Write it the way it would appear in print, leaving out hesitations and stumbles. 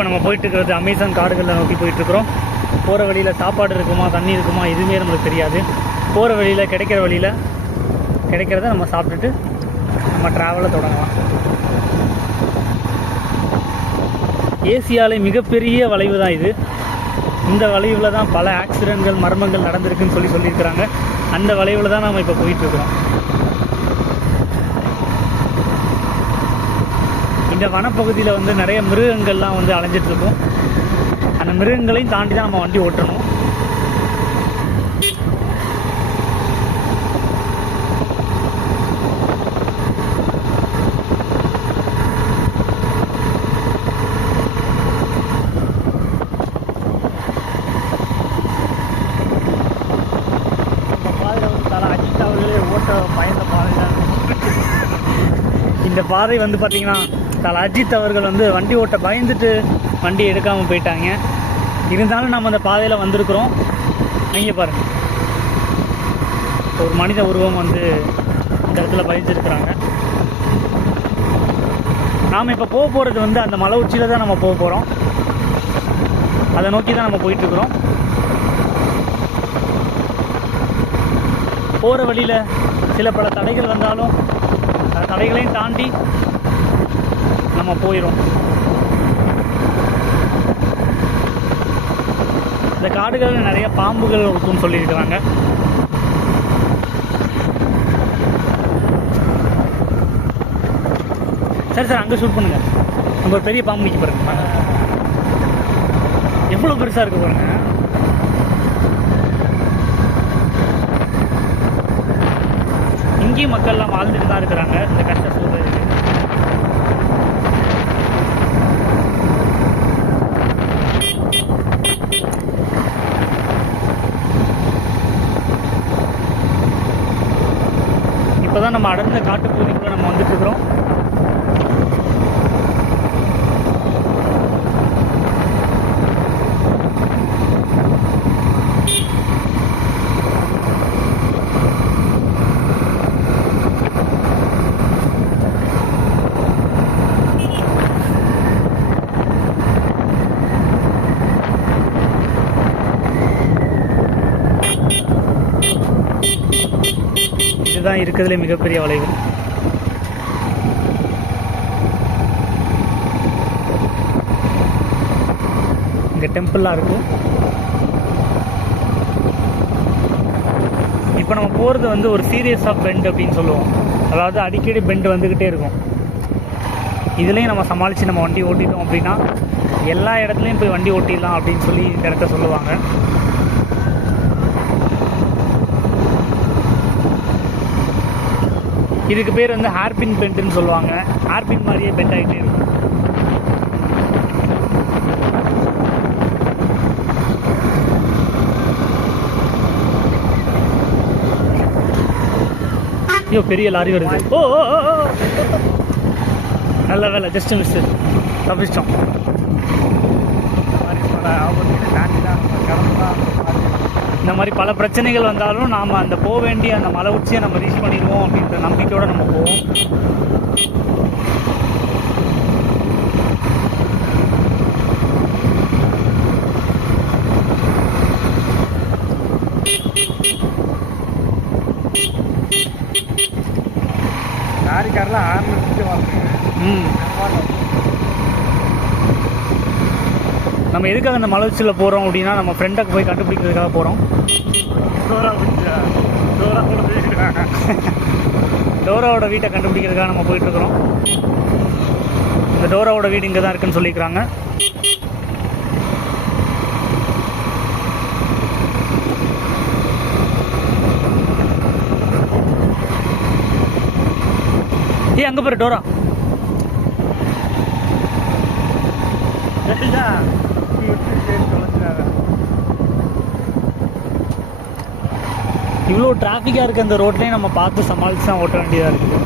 இப்போ நம்ம போயிட்டுருக்கிறது அமேசான் காடுகளில் நோக்கி போயிட்டுருக்குறோம். போகிற வழியில் சாப்பாடு இருக்குமா, தண்ணி இருக்குமா, எதுவுமே நம்மளுக்கு தெரியாது. போகிற வழியில் கிடைக்கிற வழியில் கிடைக்கிறத நம்ம சாப்பிட்டுட்டு நம்ம ட்ராவலை தொடங்கலாம். ஏசியாவிலே மிகப்பெரிய வளைவு தான் இது. இந்த வளைவில் தான் பல ஆக்சிடென்ட்கள், மர்மங்கள் நடந்திருக்குன்னு சொல்லியிருக்கிறாங்க. அந்த வளைவில் தான் நம்ம இப்போ போயிட்டுருக்குறோம். இந்த வனப்பகுதியில் வந்து நிறைய மிருகங்கள்லாம் வந்து அலைஞ்சிட்ருக்கும். அந்த மிருகங்களையும் தாண்டி தான் நம்ம வண்டி ஓட்டணும். இந்த பாதையில் வந்து தலை அஜித் அவர்களே ஓட்ட பயந்த பாதை தான். இந்த பாதை வந்து பார்த்திங்கன்னா தலை அஜித் அவர்கள் வந்து வண்டி ஓட்ட பயந்துட்டு வண்டி எடுக்காமல் போயிட்டாங்க. இருந்தாலும் நம்ம அந்த பாதையில் வந்திருக்கிறோம். அங்கே பாருங்கள், ஒரு மனித உருவம் வந்து இந்த இடத்துல பதிஞ்சிருக்கிறாங்க. நாம் இப்போ போகிறது வந்து அந்த மலை உச்சியில் தான் நம்ம போக போகிறோம். அதை நோக்கி தான் நம்ம போயிட்டுருக்குறோம். போகிற வழியில் சில பல தடைகள் வந்தாலும் அந்த தடைகளையும் தாண்டி நம்ம போயிடும். இந்த காடுகளில் நிறைய பாம்புகள் இருக்குன்னு சொல்லியிருக்கிறாங்க. சரி சார், அங்கே ஷூட் பண்ணுங்க. அங்கே ஒரு பெரிய பாம்பு நிற்க பாருங்க. எவ்வளோ பெருசாக இருக்கு பாருங்க. இங்கேயும் மக்கள்லாம் வாழ்ந்துட்டு தான் இருக்கிறாங்க இந்த கஷ்ட சூழ்நிலைக்கு. இப்போதான் நம்ம அடர்ந்த காட்டுப்பகுதிக்குள்ள நம்ம வந்துட்டு இருக்கிறோம். இதுதான் இருக்கிறதுலே மிகப்பெரிய வளைவு. இங்கே டெம்பிள்லாம் இருக்கும். இப்போ நம்ம போகிறது வந்து ஒரு சீரியஸ் ஆஃப் பெண்ட் அப்படின்னு சொல்லுவோம். அதாவது அடிக்கடி பெண்ட் வந்துக்கிட்டே இருக்கும். இதுலேயும் நம்ம சமாளித்து நம்ம வண்டி ஓட்டிட்டோம் அப்படின்னா எல்லா இடத்துலையும் போய் வண்டி ஓட்டிடலாம் அப்படின்னு சொல்லி இந்த இடத்த சொல்லுவாங்க. இதுக்கு பேர் வந்து ஹேர்பின் பெண்டுன்னு சொல்லுவாங்க. ஹேர்பின் மாதிரியே பெண்ட் ஆகிட்டே இருக்கும். ஐயோ, பெரிய லாரி வருது. ஓ ஓ ஓ, நல்ல வேலை, ஜஸ்ட் மிஸ், தப்பிச்சிட்டோம். இந்த மாதிரி பல பிரச்சனைகள் வந்தாலும் நாம் அந்த போக வேண்டிய அந்த மலை உச்சியை நம்ம ரீச் பண்ணிடுவோம் அப்படின்ற நம்பிக்கையோடு நம்ம போவோம். லாரிக்காரெலாம் நம்ம எதுக்காக அந்த மலை உச்சியில் போகிறோம் அப்படின்னா நம்ம ஃப்ரெண்டை போய் கண்டுபிடிக்கிறதுக்காக போகிறோம். டோராவோட வீட்டை கண்டுபிடிக்கிறதுக்காக நம்ம போயிட்டுருக்குறோம். இந்த டோராவோட வீடு இங்கே தான் இருக்குன்னு சொல்லிக்கிறாங்க. அங்கே பாரு டோரா. இவ்வளோ டிராஃபிக்காக இருக்குது அந்த ரோட்லேயும் நம்ம பார்த்து சமாளித்து தான் ஓட்ட வேண்டியதாக இருக்குது.